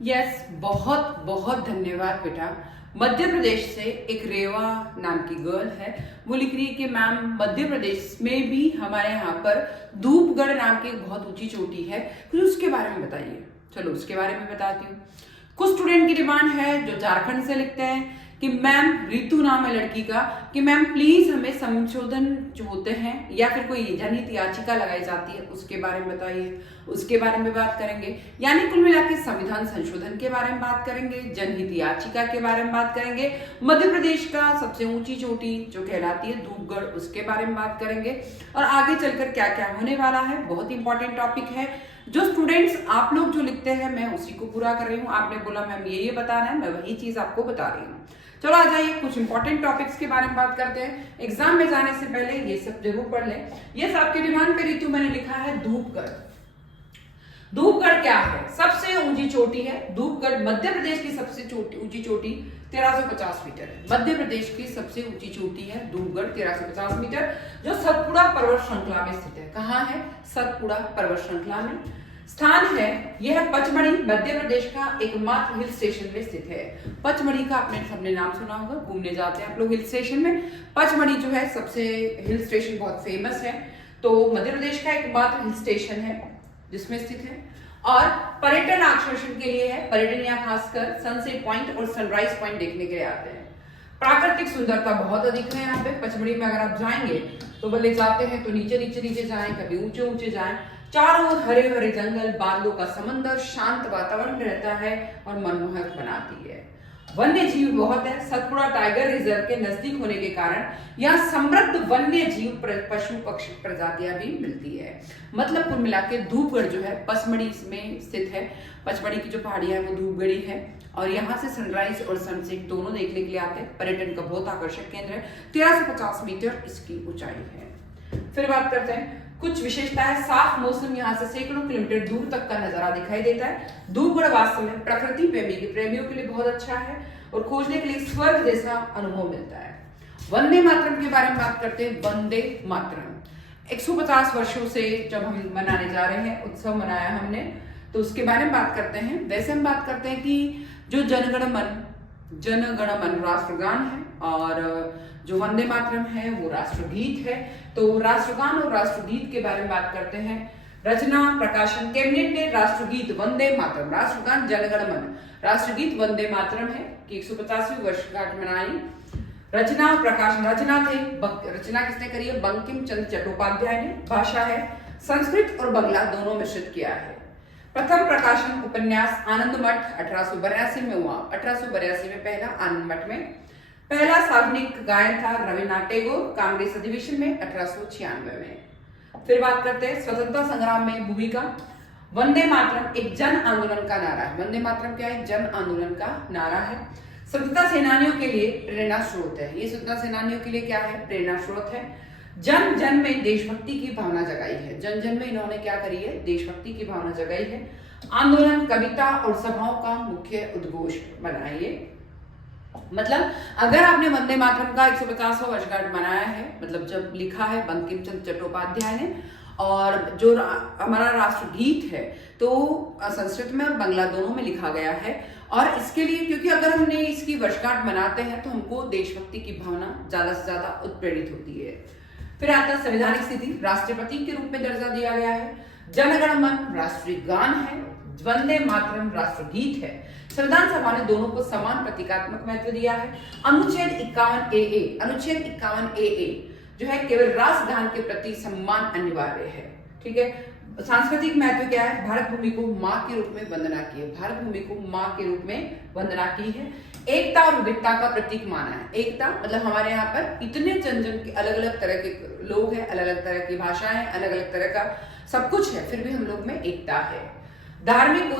Yes, बहुत बहुत धन्यवाद बेटा। मध्य प्रदेश से एक रेवा नाम की गर्ल है, वो लिख रही है कि मैम मध्य प्रदेश में भी हमारे यहाँ पर धूपगढ़ नाम की एक बहुत ऊंची चोटी है, कुछ उसके बारे में बताइए। चलो उसके बारे में बताती हूँ। कुछ स्टूडेंट की डिमांड है जो झारखंड से लिखते हैं कि मैम, रितु नाम है लड़की का, कि मैम प्लीज हमें संशोधन जो होते हैं या फिर कोई जनहित याचिका लगाई जाती है उसके बारे में बताइए। उसके बारे में बात करेंगे, यानी कुल मिला के संविधान संशोधन के बारे में बात करेंगे, जनहित याचिका के बारे में बात करेंगे, मध्य प्रदेश का सबसे ऊंची चोटी जो कहलाती है धूपगढ़ उसके बारे में बात करेंगे, और आगे चलकर क्या क्या होने वाला है। बहुत इंपॉर्टेंट टॉपिक है। जो स्टूडेंट्स आप लोग जो लिखते हैं मैं उसी को पूरा कर रही हूँ। आपने बोला मैम ये बताना है, मैं वही चीज आपको बता रही हूँ। चलो आ जाइए, कुछ इंपॉर्टेंट टॉपिक्स के बारे में बात करते हैं। एग्जाम में जाने से पहले ये सब जरूर पढ़ लें। ये आपके डिमांड पे रितु मैंने लिखा है धूपगढ़। धूपगढ़ क्या है? सबसे ऊंची चोटी है धूपगढ़। मध्य प्रदेश की सबसे ऊंची चोटी 1350 मीटर है। मध्य प्रदेश की सबसे ऊंची चोटी है धूपगढ़ 1350 मीटर, जो सतपुड़ा पर्वत श्रृंखला में स्थित है। कहाँ है? सतपुड़ा पर्वत श्रृंखला में स्थान है। यह पचमढ़ी मध्य प्रदेश का एकमात्र हिल स्टेशन में स्थित है। पचमढ़ी का आपने सबने नाम सुना होगा, घूमने जाते हैं आप लोग हिल स्टेशन में। पचमढ़ी जो है सबसे हिल स्टेशन बहुत फेमस है, तो मध्य प्रदेश का एकमात्र हिल स्टेशन है जिसमें स्थित है, और पर्यटन आकर्षण के लिए है। पर्यटन यहाँ खासकर सनसेट पॉइंट और सनराइज पॉइंट देखने के लिए आते हैं। प्राकृतिक सुंदरता बहुत अधिक है यहाँ पे। पचमढ़ी में अगर आप जाएंगे तो भले जाते हैं तो नीचे नीचे नीचे जाएं, कभी ऊंचे ऊंचे जाएं। चारों ओर हरे भरे जंगल, बादलों का समंदर, शांत वातावरण रहता है और मनमोहक बनाती है। वन्य जीव बहुत है। सतपुड़ा टाइगर रिजर्व के नजदीक होने के कारण यहाँ समृद्ध वन्य जीव पशु पक्षी प्रजातियां भी मिलती है। मतलब कुल मिला के धूपगढ़ जो है पचमढ़ी में स्थित है। पचमढ़ी की जो पहाड़ियां है वो धूपगढ़ी है, और यहाँ से सनराइज और सनसेट दोनों देखने के लिए आते हैं। पर्यटन का बहुत आकर्षक केंद्र है। 1350 मीटर इसकी ऊंचाई है। फिर बात करते हैं कुछ विशेषता है। साफ मौसम, यहाँ से सैकड़ों किलोमीटर दूर तक का नजारा दिखाई देता है। धूपगढ़ वास्तव में प्रकृति प्रेमियों के लिए बहुत अच्छा है और खोजने के लिए स्वर्ग जैसा अनुभव मिलता है। वंदे मातरम के बारे में बात करते हैं। वंदे मातरम 150 वर्षों से जब हम मनाने जा रहे हैं, उत्सव मनाया हमने, तो उसके बारे में बात करते हैं। वैसे हम बात करते हैं कि जो जनगण मन राष्ट्रगान है, और जो वंदे मातरम है वो राष्ट्रगीत है। तो राष्ट्रगान और राष्ट्रगीत के बारे में बात करते हैं। रचना प्रकाशन, कैबिनेट ने राष्ट्रगीत वंदे मातरम, राष्ट्रगान जनगण मन, राष्ट्रगीत वंदे मातरम है कि 150वीं वर्षगांठ मनाई। रचना प्रकाशन, रचना किसने करी है? बंकिम चंद्र चट्टोपाध्याय ने। भाषा है संस्कृत और बंगला दोनों मिश्रित किया है। प्रथम प्रकाशन उपन्यास आनंद मठ 1882 में हुआ। 1882 में पहला आनंद मठ में। पहला सार्वजनिक गायन था रविन्द्रनाथ टैगोर कांग्रेस अधिवेशन में 1896 में। फिर बात करते हैं स्वतंत्रता संग्राम में भूमिका। वंदे मातरम एक जन आंदोलन का नारा है। वंदे मातरम क्या है? जन आंदोलन का नारा है। स्वतंत्रता सेनानियों के लिए प्रेरणा स्रोत है। ये स्वतंत्रता सेनानियों के लिए क्या है? प्रेरणा स्रोत है। जन जन में देशभक्ति की भावना जगाई है। जन जन में इन्होंने क्या करी है? देशभक्ति की भावना जगाई है। आंदोलन, कविता और सभाओं का मुख्य उद्घोष बनाइए। मतलब अगर आपने वंदे मातरम का 150वां वर्षगांठ मनाया है, मतलब जब लिखा है बंकिम चंद्र चट्टोपाध्याय ने, और जो हमारा राष्ट्रगीत है तो संस्कृत में और बांग्ला दोनों में लिखा गया है, और इसके लिए क्योंकि अगर हमने इसकी वर्षगांठ मनाते हैं तो हमको देशभक्ति की भावना ज्यादा से ज्यादा उत्प्रेरित होती है। फिर आता है संवैधानिक स्थिति। राष्ट्रपति के रूप में दर्जा दिया गया है। जनगण मन राष्ट्रीय गान है। वंदे मातरम राष्ट्रगीत है। संविधान सभा ने दोनों को समान प्रतीकात्मक महत्व दिया है। अनुच्छेद 51 ए जो है केवल राष्ट्रगान के प्रति सम्मान अनिवार्य है। ठीक है। सांस्कृतिक महत्व क्या है? भारत भूमि को माँ के रूप में वंदना की है। भारत भूमि को माँ के रूप में वंदना की है। एकता और विविधता का प्रतीक माना है। एकता मतलब हमारे यहाँ पर इतने जन के अलग अलग तरह के लोग हैं, अलग अलग तरह की भाषाएं, अलग अलग तरह का सब कुछ है, फिर भी हम लोग में एकता है। धार्मिक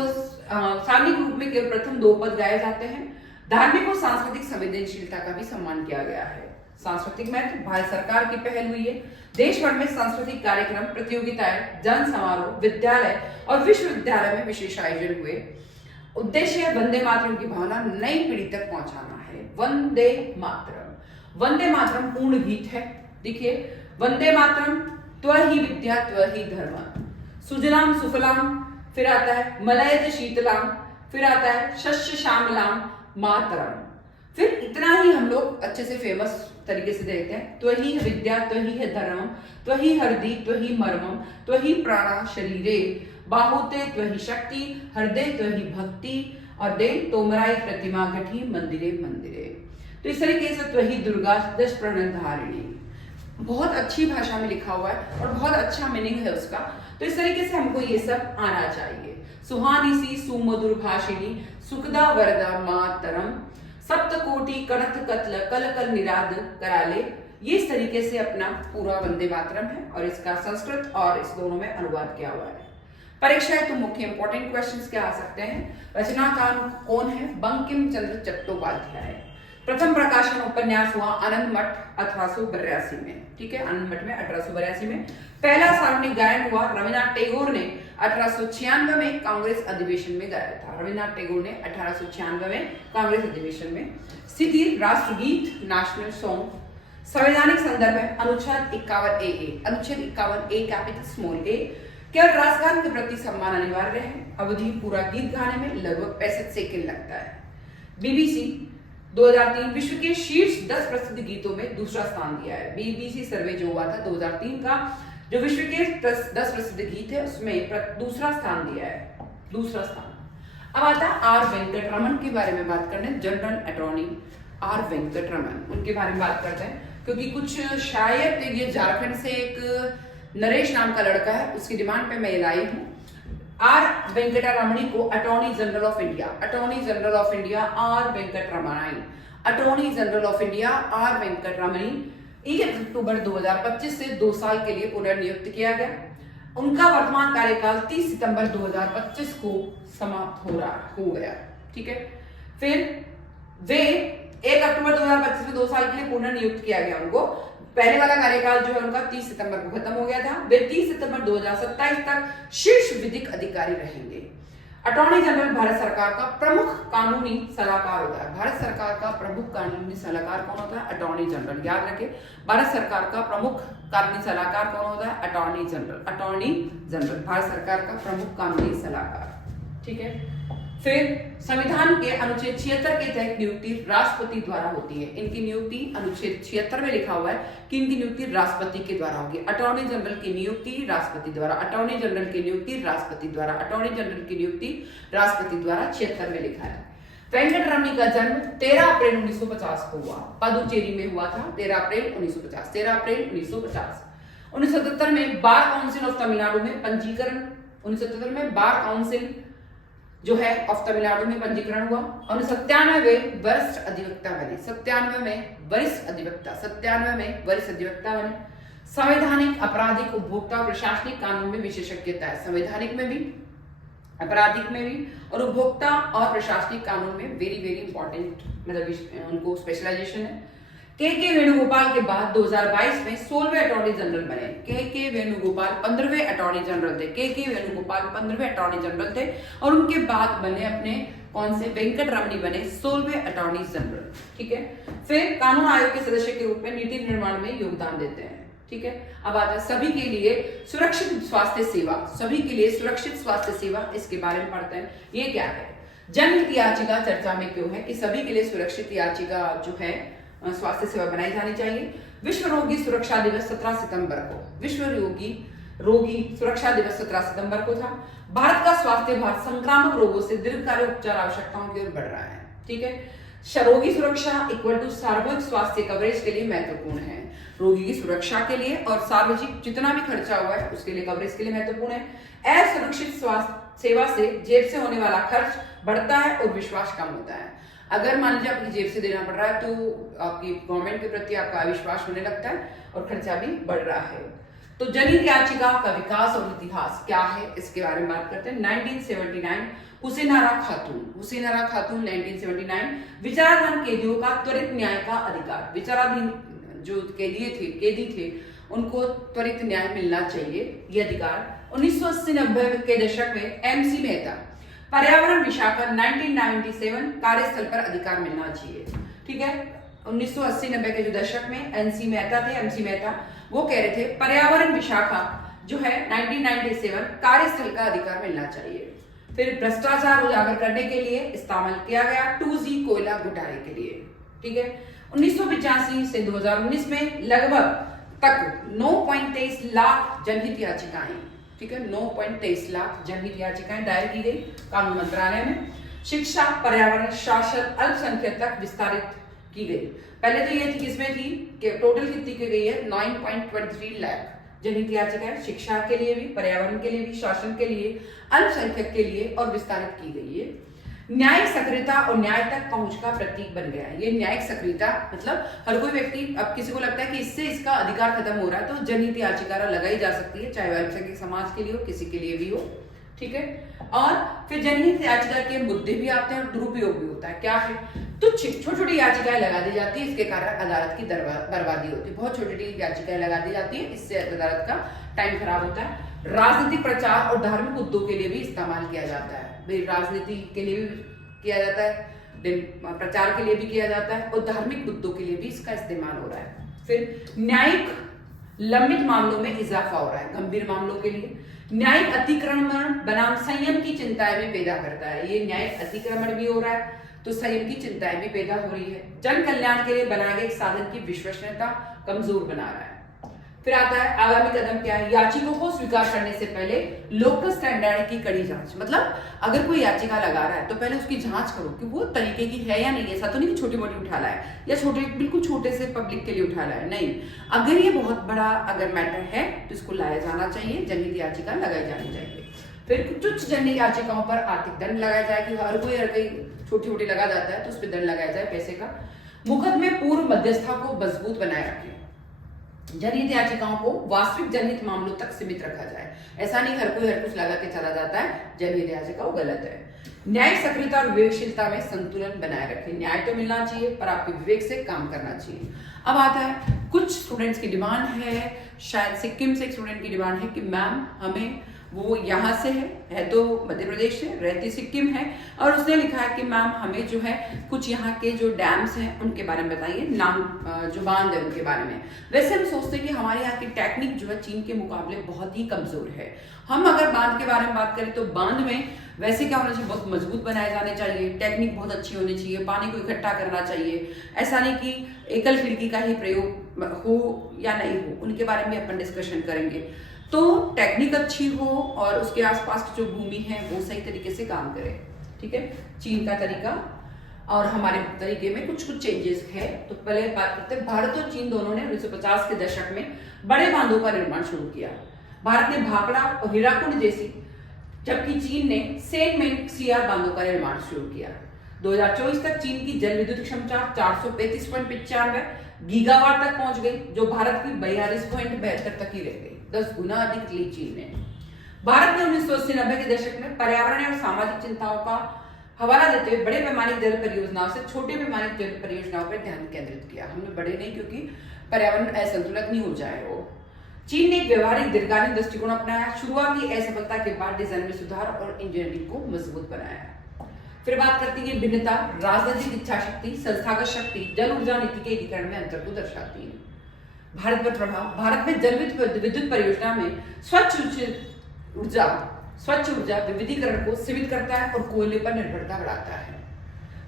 सार्वजनिक रूप में केवल प्रथम 2 पद गाए जाते हैं। धार्मिक और सांस्कृतिक संवेदनशीलता का भी सम्मान किया गया है। सांस्कृतिक महत्व, भारत सरकार की पहल हुई है। देश भर में सांस्कृतिक कार्यक्रम, प्रतियोगिताएं, जन समारोह, विद्यालय और विश्वविद्यालय में विशेष आयोजन हुए। उद्देश्य वंदे मातरम की भावना नई पीढ़ी तक पहुंचाना है। वंदे मातरम पूर्ण गीत है। देखिए, वंदे मातरम त्वहि विद्या त्वहि धर्म, सुजलाम सुफलाम, फिर आता है मलयज शीतलाम, फिर आता है शस्य श्यामलाम मातरम। फिर इतना ही हम लोग अच्छे से फेमस तरीके से देखते हैं, त्वहि विद्या त्वहि है धर्मम त्वहि हृदि त्वहि मर्मम त्वहि प्राणा शरीरे बाहुते त्वहि शक्ति हृदय त्वहि भक्ति और दे तोमराई प्रतिमा घटी मंदिरे मंदिरे। तो इस तरीके से त्वहि दुर्गा दश प्रण धारिणी, बहुत अच्छी भाषा में लिखा हुआ है और बहुत अच्छा मीनिंग है उसका। तो इस तरीके से हमको ये सब आना चाहिए। सुहानी सी सुमधुर भाषिणी सुखदा वरदा मातरम सप्तकोटि कणथ कतल कल कल निराद कराले। ये इस तरीके से अपना पूरा वंदे मातरम है और इसका संस्कृत और इस दोनों में अनुवाद किया हुआ है। परीक्षा है तो मुख्य इंपॉर्टेंट क्वेश्चंस क्या आ सकते हैं। रचनाकार कौन है? बंकिम चंद्र चट्टोपाध्याय। प्रथम प्रकाशन उपन्यास हुआ आनंद मठ 1882 में, ठीक है, आनंद मठ में 1882 में। पहला सार्वजनिक गायन हुआ रविन्द्रनाथ टैगोर ने 1896 में कांग्रेस अधिवेशन में गाया था। रविन्द्रनाथ टैगोर ने 1896 में कांग्रेस अधिवेशन में। स्थिति राष्ट्रगीत नेशनल सॉन्ग। संवैधानिक संदर्भ है अनुच्छेद 51A, अनुच्छेद 51A कैपिटल स्मॉल a, केवल राष्ट्रगान के प्रति सम्मान अनिवार्य है। अवधि पूरा गीत गाने में लगभग 65 सेकंड लगता है। बीबीसी 2003 विश्व के शीर्ष 10 प्रसिद्ध गीतों में दूसरा स्थान दिया है। बीबीसी सर्वे जो हुआ था 2003 का, जो विश्व के 10 प्रसिद्ध गीत है उसमें दूसरा स्थान दिया है, दूसरा स्थान। अब आता है आर वेंकट रमन के बारे में बात करने। General attorney R Venkat Raman, उनके बारे में बात करते हैं क्योंकि कुछ शायद ये झारखंड से एक नरेश नाम का लड़का है, उसकी डिमांड पे मैं लाई हूँ। आर वेंकटा रमणी को attorney general of India, attorney general of India R Venkat Ramani, attorney general of India R Venkat Ramani 1 अक्टूबर 2025 से 2 साल के लिए पुनर्नियुक्त किया गया। उनका वर्तमान कार्यकाल 30 सितंबर 2025 को समाप्त हो गया, ठीक है। फिर वे 1 अक्टूबर 2025 में 2 साल के लिए पुनर्नियुक्त किया गया उनको। पहले वाला कार्यकाल जो है उनका 30 सितंबर को खत्म हो गया था। वे 30 सितंबर 2027 तक शीर्ष विधिक अधिकारी रहेंगे। अटॉर्नी जनरल भारत सरकार का प्रमुख कानूनी सलाहकार होता है। भारत सरकार का प्रमुख कानूनी सलाहकार कौन होता है? Attorney general. याद रखें, भारत सरकार का प्रमुख कानूनी सलाहकार कौन होता है? Attorney general. Attorney general Bharat सरकार का प्रमुख कानूनी सलाहकार, ठीक है। फिर संविधान के अनुच्छेद 76 के तहत नियुक्ति राष्ट्रपति द्वारा होती है। इनकी नियुक्ति अनुच्छेद 76 में लिखा हुआ है कि इनकी नियुक्ति राष्ट्रपति के द्वारा होगी। अटॉर्नी जनरल की नियुक्ति राष्ट्रपति द्वारा, अटॉर्नी जनरल की नियुक्ति राष्ट्रपति द्वारा, अटॉर्नी जनरल की नियुक्ति राष्ट्रपति द्वारा 76 में लिखा है। वेंकट रमणी का जन्म 13 अप्रैल 1950 को हुआ, पदुचेरी में हुआ था। 13 अप्रैल 1950, 13 अप्रैल 1950। 1977 में बार काउंसिल ऑफ तमिलनाडु में पंजीकरण, 1977 में बार काउंसिल जो है ऑफ तमिलनाडु में पंजीकरण हुआ। और 97 वरिष्ठ अधिवक्ता बने, 97 में वरिष्ठ अधिवक्ता, 97 में वरिष्ठ अधिवक्ता बने। संवैधानिक, आपराधिक, उपभोक्ता, प्रशासनिक कानून में विशेषज्ञता है। संवैधानिक में भी, आपराधिक में भी और उपभोक्ता और प्रशासनिक कानून में वेरी वेरी इंपॉर्टेंट, मतलब उनको स्पेशलाइजेशन है। के वेणुगोपाल के बाद 2022 में 16वें अटॉर्नी जनरल बने। के वेणुगोपाल 15वें अटॉर्नी जनरल थे। के वेणुगोपाल 15वें अटॉर्नी जनरल थे और उनके बाद बने अपने कौन से? वेंकट रमणी बने 16वें अटॉर्नी जनरल, ठीक है। फिर कानून आयोग के सदस्य के रूप में नीति निर्माण में योगदान देते हैं, ठीक है। अब आता है सभी के लिए सुरक्षित स्वास्थ्य सेवा, सभी के लिए सुरक्षित स्वास्थ्य सेवा, इसके बारे में पढ़ते हैं। ये क्या है? जनहित याचिका चर्चा में क्यों है कि सभी के लिए सुरक्षित याचिका जो है स्वास्थ्य सेवा बनाई जानी चाहिए। विश्व रोगी सुरक्षा दिवस 17 सितंबर को, विश्व रोगी सुरक्षा दिवस 17 सितंबर को था। भारत का स्वास्थ्य भारत संक्रामक रोगों से दीर्घकालिक उपचार आवश्यकताओं की ओर बढ़ रहा है, ठीक है। रोगी सुरक्षा इक्वल टू सार्वजनिक स्वास्थ्य कवरेज के लिए महत्वपूर्ण है। रोगी की सुरक्षा के लिए और सार्वजनिक जितना भी खर्चा हुआ है उसके लिए, कवरेज के लिए महत्वपूर्ण है। असुरक्षित स्वास्थ्य सेवा से जेब से होने वाला खर्च बढ़ता है और विश्वास कम होता है। अगर मान लीजिए आपकी जेब से देना पड़ रहा है तो आपकी गवर्नमेंट के प्रति आपका अविश्वास होने लगता है और खर्चा भी बढ़ रहा है। तो जनहित याचिका का विकास और इतिहास क्या है, इसके बारे में बात करते हैं। 1979 हुसैनारा खातून 1979 विचाराधीन कैदियों का त्वरित न्याय का अधिकार। विचाराधीन जो कैदी थे उनको त्वरित न्याय मिलना चाहिए, ये अधिकार। 1980-90 के दशक में MC मेहता पर्यावरण विशाखा 1997 कार्यस्थल पर अधिकार मिलना चाहिए, ठीक है। 1980-90 के जो दशक में MC मेहता वो कह रहे थे पर्यावरण विशाखा जो है 1997 कार्यस्थल का अधिकार मिलना चाहिए। फिर भ्रष्टाचार उजागर करने के लिए इस्तेमाल किया गया 2G कोयला घोटाले के लिए। ठीक है, 1985 से 2019 में लगभग तक 9.23 लाख जनहित याचिकाएं, ठीक है, 9.23 लाख जनहित याचिकाएं दायर की गई कानून मंत्रालय में। शिक्षा, पर्यावरण, शासन, अल्पसंख्यक तक विस्तारित की गई। पहले तो ये थी, किसमें थी कि टोटल कितनी की गई है, 9.23 लाख जनहित याचिकाएं शिक्षा के लिए भी, पर्यावरण के लिए भी, शासन के लिए, अल्पसंख्यक के लिए और विस्तारित की गई है। न्यायिक सक्रियता और न्याय तक पहुंच का प्रतीक बन गया है। ये न्यायिक सक्रियता मतलब हर कोई व्यक्ति, अब किसी को लगता है कि इससे इसका अधिकार खत्म हो रहा है तो जनहित याचिका लगाई जा सकती है, चाहे वह अल्पसंख्यक समाज के लिए हो, किसी के लिए भी हो। ठीक है, और फिर जनहित याचिका के मुद्दे भी आते हैं और दुरुपयोग भी होता है। क्या है, तो छोटी छोटी याचिकाएं लगा दी जाती है, इसके कारण अदालत की बर्बादी होती है। बहुत छोटी छोटी याचिकाएं लगा दी जाती है, इससे अदालत का टाइम खराब होता है। राजनीतिक प्रचार और धार्मिक मुद्दों के लिए भी इस्तेमाल किया जाता है। भाई राजनीति के लिए भी किया जाता है, प्रचार के लिए भी किया जाता है और धार्मिक मुद्दों के लिए भी इसका इस्तेमाल हो रहा है। फिर न्यायिक लंबित मामलों में इजाफा हो रहा है, गंभीर मामलों के लिए। न्यायिक अतिक्रमण बनाम संयम की चिंताएं भी पैदा करता है। ये न्यायिक अतिक्रमण भी हो रहा है तो संयम की चिंताएं भी पैदा हो रही है। जन कल्याण के लिए बनाए गए साधन की विश्वसनीयता कमजोर बना रहा है। फिर आता है आगामी कदम क्या है, याचिकों को स्वीकार करने से पहले लोकल स्टैंडर्ड की कड़ी जांच। मतलब अगर कोई याचिका लगा रहा है तो पहले उसकी जांच करो कि वो तरीके की है या नहीं। ऐसा तो नहीं कि छोटी मोटी उठा ला है या छोटे बिल्कुल छोटे से पब्लिक के लिए उठा ला है, नहीं। अगर ये बहुत बड़ा अगर मैटर है तो इसको लाया जाना चाहिए, जनहित याचिका लगाई जानी चाहिए। फिर कुछ जनहित याचिकाओं पर आर्थिक दंड लगाया जाए कि हर कोई छोटी छोटी लगा जाता है तो उस पर दंड लगाया जाए पैसे का। मुकदमे पूर्व मध्यस्थता को मजबूत बनाए रखें। जनहित याचिकाओं को वास्तविक जनहित मामलों तक सीमित रखा जाए। ऐसा नहीं हर कोई हर कुछ लगा के चला जाता है, जनहित याचिका वो गलत है। न्यायिक सक्रियता और विवेकशीलता में संतुलन बनाए रखें। न्याय तो मिलना चाहिए पर आपके विवेक से काम करना चाहिए। अब आता है कुछ स्टूडेंट्स की डिमांड है, शायद सिक्किम से एक स्टूडेंट की डिमांड है कि मैम हमें, वो यहाँ से है तो मध्य प्रदेश से, रहती सिक्किम है, और उसने लिखा है कि मैम हमें जो है कुछ यहाँ के जो डैम्स हैं उनके बारे में बताइए, नाम जो बांध है उनके बारे में। वैसे हम सोचते हैं कि हमारे यहाँ की टेक्निक जो है चीन के मुकाबले बहुत ही कमजोर है। हम अगर बांध के बारे में बात करें तो बांध में वैसे क्या होना चाहिए, बहुत मजबूत बनाए जाने चाहिए, टेक्निक बहुत अच्छी होनी चाहिए, पानी को इकट्ठा करना चाहिए। ऐसा नहीं कि एकल खिड़की का ही प्रयोग हो या नहीं हो, उनके बारे में अपन डिस्कशन करेंगे। तो टेक्निक अच्छी हो और उसके आसपास की जो भूमि है वो सही तरीके से काम करे। ठीक है, चीन का तरीका और हमारे तरीके में कुछ कुछ चेंजेस है। तो पहले बात करते हैं, भारत और चीन दोनों ने 1950 के दशक में बड़े बांधों का निर्माण शुरू किया। भारत ने भाखड़ा और हीराकुंड जैसी, जबकि चीन ने सेंट मेंक्सियार बांधों का निर्माण शुरू किया। 2024 तक चीन की जल विद्युत क्षमता 435.95 गीगावाट तक पहुंच गई, जो भारत की 42.72 तक ही रह गई, 10 गुना अधिक ली चीन ने। भारत ने 1980-90 के दशक में पर्यावरण और सामाजिक चिंताओं का हवाला देते हुए बड़े पैमाने की जल परियोजनाओं से छोटे पैमाने की जल परियोजनाओं पर ध्यान केंद्रित किया। हमने बड़े नहीं, क्योंकि पर्यावरण असंतुलित नहीं हो जाए वो। चीन ने एक व्यवहारिक दीर्घकालीन दृष्टिकोण अपनाया, शुरुआती असफलता के बाद डिजाइन में सुधार और इंजीनियरिंग को मजबूत बनाया। फिर बात करती है भिन्नता, राजनीतिक इच्छा शक्ति, संस्थागत शक्ति, जल ऊर्जा नीति के एकीकरण में अंतर को दर्शाती है। भारत पर प्रभाव, भारत में जल विद्युत परियोजना में स्वच्छ ऊर्जा विविधीकरण को सीमित करता है और कोयले पर निर्भरता बढ़ाता है।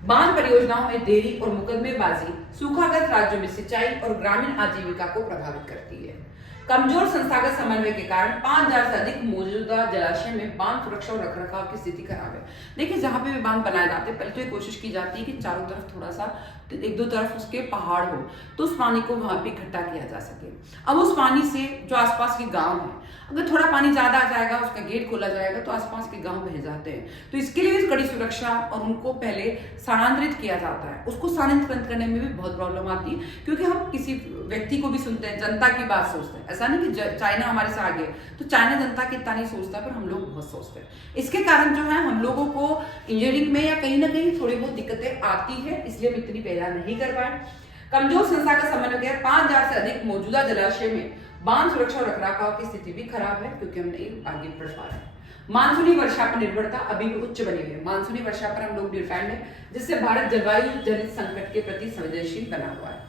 बांध परियोजनाओं में देरी और मुकदमेबाजी सूखाग्रस्त राज्यों में सिंचाई और ग्रामीण आजीविका को प्रभावित करती है। कमजोर संस्थागत समन्वय के कारण 5000 से अधिक मौजूदा जलाशय में बांध सुरक्षा और रखरखाव की स्थिति खराब है। देखिए, जहां पे भी बांध बनाए जाते हैं पहले तो ये कोशिश की जाती है कि चारों तरफ थोड़ा सा, एक दो तरफ उसके पहाड़ हो तो उस पानी को वहां पे इकट्ठा किया जा सके। अब उस पानी से जो आसपास के गांव है, अगर थोड़ा पानी ज्यादा आ जाएगा, उसका गेट खोला जाएगा तो आसपास के गांव बह जाते हैं। तो इसके लिए भी कड़ी सुरक्षा और उनको पहले स्थानांतरित किया जाता है। उसको स्थानांतरित करने में भी बहुत प्रॉब्लम आती है, क्योंकि हम किसी व्यक्ति को भी सुनते हैं, जनता की बात सोचते हैं। ऐसा नहीं कि चाइना हमारे से आगे, तो चाइना जनता की इतना नहीं सोचता, पर हम लोग बहुत सोचते हैं। इसके कारण जो है हम लोगों को इंजीनियरिंग में या कहीं ना कहीं थोड़ी बहुत दिक्कतें आती है, इसलिए हम इतनी पैदा नहीं कर पाए। कमजोर संस्थागत समन्वय, 5000 से अधिक मौजूदा जलाशय में बांध सुरक्षा और रखरखाव की स्थिति भी खराब है, क्योंकि हम नहीं आगे बढ़ पा रहे हैं। मानसूनी वर्षा पर निर्भरता अभी भी उच्च बनी हुई है। मानसूनी वर्षा पर हम लोग डिपेंड है, जिससे भारत जलवायु जनित संकट के प्रति संवेदनशील बना हुआ है।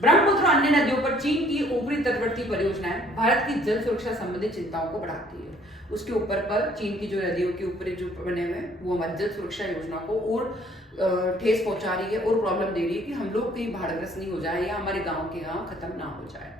ब्रह्मपुत्र और अन्य नदियों पर चीन की ऊपरी तटवर्ती परियोजनाएं भारत की जल सुरक्षा संबंधी चिंताओं को बढ़ाती है। उसके ऊपर पर चीन की जो नदियों के ऊपर जो बने हुए हैं वो हमारी जल सुरक्षा योजना को और ठेस पहुंचा रही है और प्रॉब्लम दे रही है कि हम लोग कहीं बाढ़ग्रस्त नहीं हो जाए या हमारे गाँव के गाँव खत्म ना हो जाए।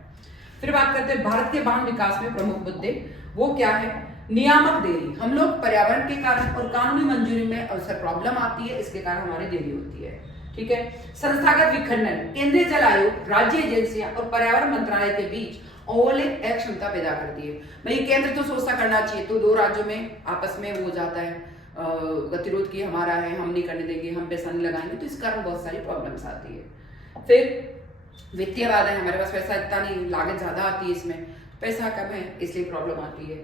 फिर बात करते हैं भारत के बांध विकास में प्रमुख मुद्दे, वो क्या है? नियामक देरी। हम लोग पर्यावरण के कारण और कानूनी मंजूरी में अवसर प्रॉब्लम आती है, इसके कारण हमारी देरी होती है। ठीक है। संस्थागत विखंडन। केंद्रीय जल आयोग, राज्य एजेंसियां और पर्यावरण मंत्रालय के बीच ओवरलैप क्षमता पैदा करती है। भाई केंद्र तो सोचता करना चाहिए, तो दो राज्यों में आपस में वो जाता है गतिरोध की हमारा है, हम नहीं करने देंगे, हम पैसा नहीं लगाएंगे, तो इस कारण बहुत सारी प्रॉब्लम्स आती है। फिर वित्तीय बाधा है, हमारे पास पैसा इतना नहीं, लागत ज्यादा आती है, इसमें पैसा कम है इसलिए प्रॉब्लम आती है।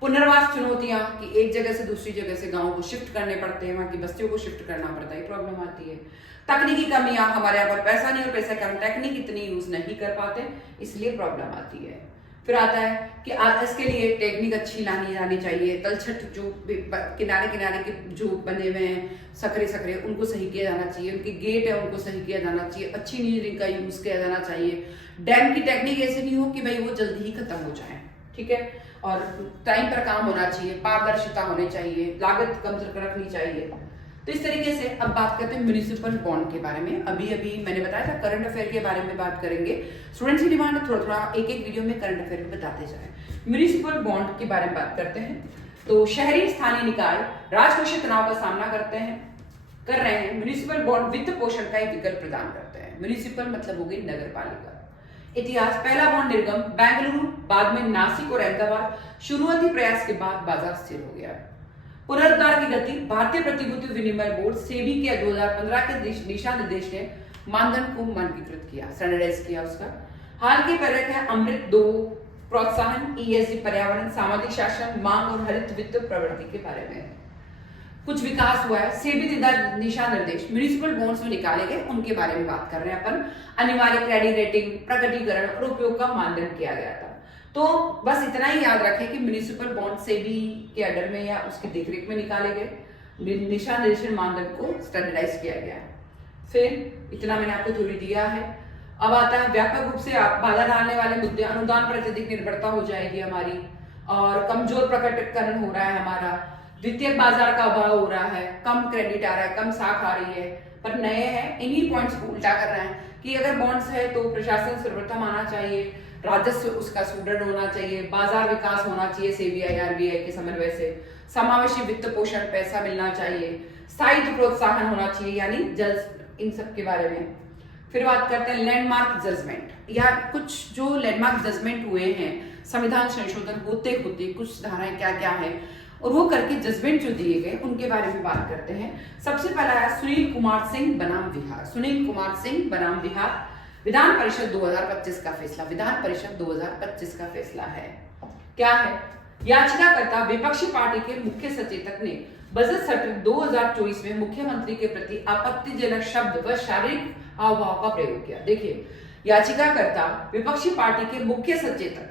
पुनर्वास चुनौतियां कि एक जगह से दूसरी जगह से गांवों को शिफ्ट करने पड़ते हैं, वहां की बस्तियों को शिफ्ट करना पड़ता है, प्रॉब्लम आती है। तकनीकी कमियां, हमारे यहाँ पर पैसा नहीं और पैसा कम, टेक्निक इतनी यूज नहीं कर पाते, इसलिए प्रॉब्लम आती है। फिर आता है कि इसके लिए टेक्निक अच्छी लानी जानी चाहिए, तलछट जो किनारे किनारे के जो बने हुए हैं सकरे उनको सही किया जाना चाहिए, उनके गेट है उनको सही किया जाना चाहिए, अच्छी इंजीनियरिंग का यूज किया जाना चाहिए। डैम की टेक्निक ऐसी नहीं हो कि भाई वो जल्दी ही खत्म हो जाए, ठीक है, और टाइम पर काम होना चाहिए, पारदर्शिता होनी चाहिए, लागत कम रखनी चाहिए। तो इस तरीके से अब बात करते हैं म्युनिसिपल बॉन्ड के बारे में। अभी मैंने बताया था करंट अफेयर के बारे में बात करेंगे, स्टूडेंट्स की डिमांड है थोड़ा एक वीडियो में करंट अफेयर बताते जाए। म्युनिसिपल बॉन्ड के बारे में बात करते हैं। तो शहरी स्थानीय निकाय राजकोषीय तनाव का सामना कर रहे हैं। म्युनिसिपल बॉन्ड वित्त पोषण का एक विकल्प प्रदान करते हैं। म्युनिसिपल मतलब हो गई नगर पालिका। इतिहास, पहला बॉन्ड निर्गम बेंगलुरु, बाद में नासिक और अहमदाबाद। शुरुआती प्रयास के बाद बाजार स्थिर हो गया। पुनरुद्धार की गति, भारतीय प्रतिभूति विनिमय बोर्ड सेबी के 2015 के दिशा निर्देश ने मानदंड को मानकीकृत किया, स्टैंडर्डाइज किया उसका। हाल के पर्यटक है अमृत 2, प्रोत्साहन, ESG, पर्यावरण, सामाजिक शासन, मांग और हरित वित्त प्रवृत्ति के बारे में कुछ विकास हुआ है। सेबी दिशा निर्देश म्युनिसिपल बॉन्ड्स में निकाले गए, उनके बारे में बात कर रहे हैं अपन। अनिवार्य क्रेडिट रेटिंग, प्रकटीकरण और उपयोग का मानदंड किया गया था। तो बस इतना ही याद रखें कि म्युनिसिपल बॉन्ड सेबी के अंडर में या उसकी देखरेख में निकाले गए, दिशा निर्देशन मानदंड को स्टैंडर्डाइज किया गया है। फिर इतना मैंने आपको थ्योरी दिया है। अब आता है व्यापक रूप से बाधा डालने वाले मुद्दे। अनुदान पर अत्यधिक निर्भरता हो जाएगी हमारी, और कमजोर प्रकटीकरण हो रहा है हमारा, द्वितीय बाजार का अभाव हो रहा है, कम क्रेडिट आ रहा है, कम साख आ रही है। पर नए हैं, इन्हीं पॉइंट्स को उल्टा कर रहे हैं कि अगर बॉन्ड्स है तो प्रशासन सर्वप्रथम आना चाहिए, राजस्व उसका सुदृढ़ होना चाहिए, बाजार विकास होना चाहिए सेबीआई आरबीआई के समन्वय से, समावेशी वित्त पोषण, पैसा मिलना चाहिए, स्थायित्व प्रोत्साहन होना चाहिए, यानी जल्द इन सब के बारे में। फिर बात करते हैं लैंडमार्क जजमेंट, या कुछ जो लैंडमार्क जजमेंट हुए हैं संविधान संशोधन होते होते, कुछ धाराएं क्या क्या है और वो करके जजमेंट जो दिए गए उनके बारे में बात करते हैं। सबसे पहला है सुनील कुमार सिंह बनाम बिहार। सुनील कुमार सिंह बनाम बिहार, विधान परिषद 2025 का फैसला। विधान परिषद 2025 का फैसला है, क्या है? याचिकाकर्ता विपक्षी पार्टी के मुख्य सचेतक ने बजट सत्र 2024 में मुख्यमंत्री के प्रति आपत्तिजनक शब्द व शारीरिक हावभाव का प्रयोग किया। देखिए, याचिकाकर्ता विपक्षी पार्टी के मुख्य सचेतक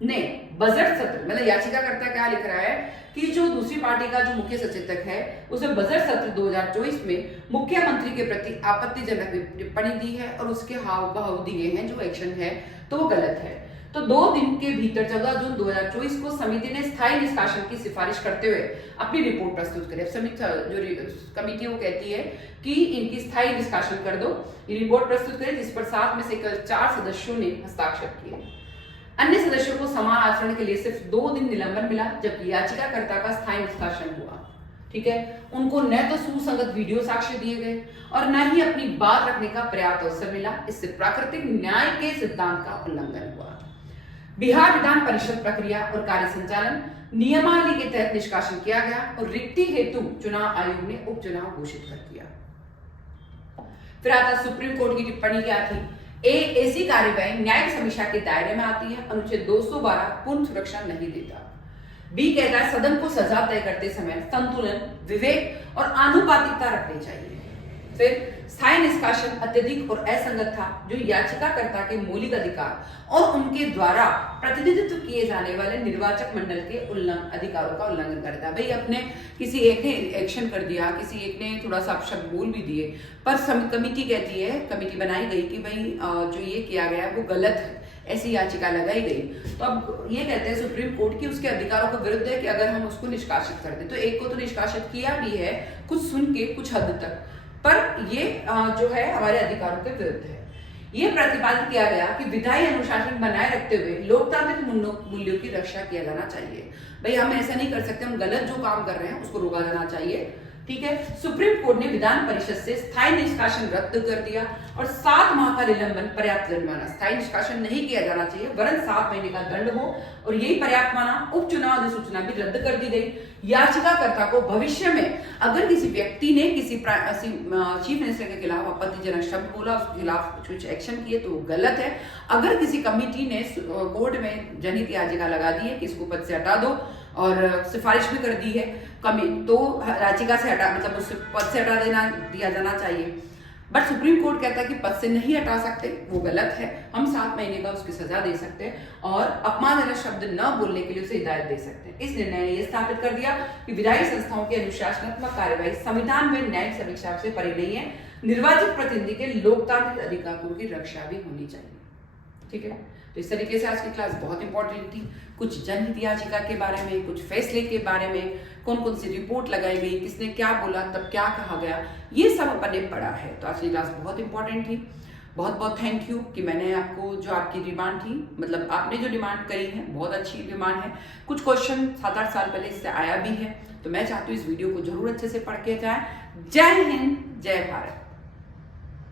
ने बजट सत्र, मतलब याचिकाकर्ता क्या लिख रहा है कि जो दूसरी पार्टी का जो मुख्य सचेतक है उसे बजट सत्र 2024 में मुख्यमंत्री के प्रति आपत्तिजनक टिप्पणी दी है और उसके हाव भाव दिए हैं, जो एक्शन है तो वो गलत है। तो 2 दिन के भीतर 14 जून 2024 को समिति ने स्थायी निष्कासन की सिफारिश करते हुए अपनी रिपोर्ट प्रस्तुत करी। समिति जो कमेटी वो कहती है कि इनकी स्थायी निष्कासन कर दो, ये रिपोर्ट प्रस्तुत करे, जिस पर 7 में से केवल 4 सदस्यों ने हस्ताक्षर किए। अन्य सदस्यों को समान आचरण के लिए सिर्फ 2 दिन निलंबन मिला, जबकि याचिकाकर्ता का स्थायी निष्कासन हुआ। ठीक है, उनको न तो सुसंगत वीडियो साक्ष्य दिए गए और न ही अपनी बात रखने का पर्याप्त अवसर मिला। इससे प्राकृतिक न्याय के सिद्धांत का उल्लंघन हुआ। बिहार विधान परिषद प्रक्रिया और कार्य संचालन नियमावली के तहत निष्कासन किया गया और रिक्ति हेतु चुनाव आयोग ने उपचुनाव घोषित कर दिया। फिर आता सुप्रीम कोर्ट की टिप्पणी क्या थी? ऐसी कार्यवाही न्यायिक समीक्षा के दायरे में आती है। अनुच्छेद 212 पूर्ण सुरक्षा नहीं देता। बी कहता है सदन को सजा तय करते समय संतुलन, विवेक और आनुपातिकता रखनी चाहिए। फिर स्थायी निष्कासन अत्यधिक और असंगत था, जो याचिकाकर्ता के मौलिक अधिकार और उनके द्वारा प्रतिनिधित्व किए जाने वाले निर्वाचक मंडल के अधिकारों का उल्लंघन करता है। भाई अपने किसी एक ने एक्शन कर दिया, किसी एक ने थोड़ा सा अपशब्द बोल भी दिए, पर कमेटी कहती है, कमेटी बनाई गई कि भाई जो ये किया गया वो गलत है, ऐसी याचिका लगाई गई। तो अब ये कहते हैं सुप्रीम कोर्ट की उसके अधिकारों के विरुद्ध है कि अगर हम उसको निष्कासित कर दें। तो एक को तो निष्कासित किया भी है कुछ सुन के कुछ हद तक, पर ये जो है हमारे अधिकारों के विरुद्ध है। ये प्रतिपादित किया गया कि विधायी अनुशासन बनाए रखते हुए लोकतांत्रिक मूल्यों की रक्षा किया जाना चाहिए। भाई हम ऐसा नहीं कर सकते, हम गलत जो काम कर रहे हैं उसको रोका जाना चाहिए। ठीक है, सुप्रीम कोर्ट ने विधान परिषद से स्थायी निष्कासन रद्द कर दिया और 7 माह का निलंबन पर्याप्त दंड माना। स्थायी निष्कासन नहीं किया जाना चाहिए, वरन 7 महीने का दंड हो, और यही पर्याप्त माना। उपचुनाव अधिसूचना भी रद्द कर दी गई। याचिकाकर्ता को भविष्य में अगर किसी व्यक्ति ने किसी चीफ मिनिस्टर के खिलाफ आपत्तिजनक शब्द बोला, उसके खिलाफ कुछ एक्शन किए तो वो गलत है। अगर किसी कमिटी ने कोर्ट में जनहित याचिका लगा दी है कि इसको पद से हटा दो और सिफारिश भी कर दी है तो याचिका से हटा मतलब उससे पद से हटा दिया जाना चाहिए। बट सुप्रीम कोर्ट कहता है कि पद से नहीं हटा सकते, वो गलत है। हम 7 महीने का उसकी सजा दे सकते हैं और अपमानजनक शब्द न बोलने के लिए उसे हिदायत दे सकते हैं। इस निर्णय ने यह स्थापित कर दिया कि विधायी संस्थाओं की अनुशासनात्मक कार्यवाही संविधान में न्यायिक समीक्षा से परे नहीं है। निर्वाचित प्रतिनिधि के लोकतांत्रिक अधिकारों की रक्षा भी होनी चाहिए। ठीक है, तो इस तरीके से आज की क्लास बहुत इंपॉर्टेंट थी। कुछ जनहित याचिका के बारे में, कुछ फैसले के बारे में, कौन कौन सी रिपोर्ट लगाई गई, किसने क्या बोला, तब क्या कहा गया, ये सब अपन ने पढ़ा है। तो आज की क्लास बहुत इंपॉर्टेंट थी। बहुत बहुत थैंक यू कि मैंने आपको जो आपकी डिमांड थी, मतलब आपने जो डिमांड करी है बहुत अच्छी डिमांड है। कुछ क्वेश्चन 7-8 साल पहले इससे आया भी है, तो मैं चाहती हूँ इस वीडियो को जरूर अच्छे से पढ़ के जाए। जय हिंद, जय भारत।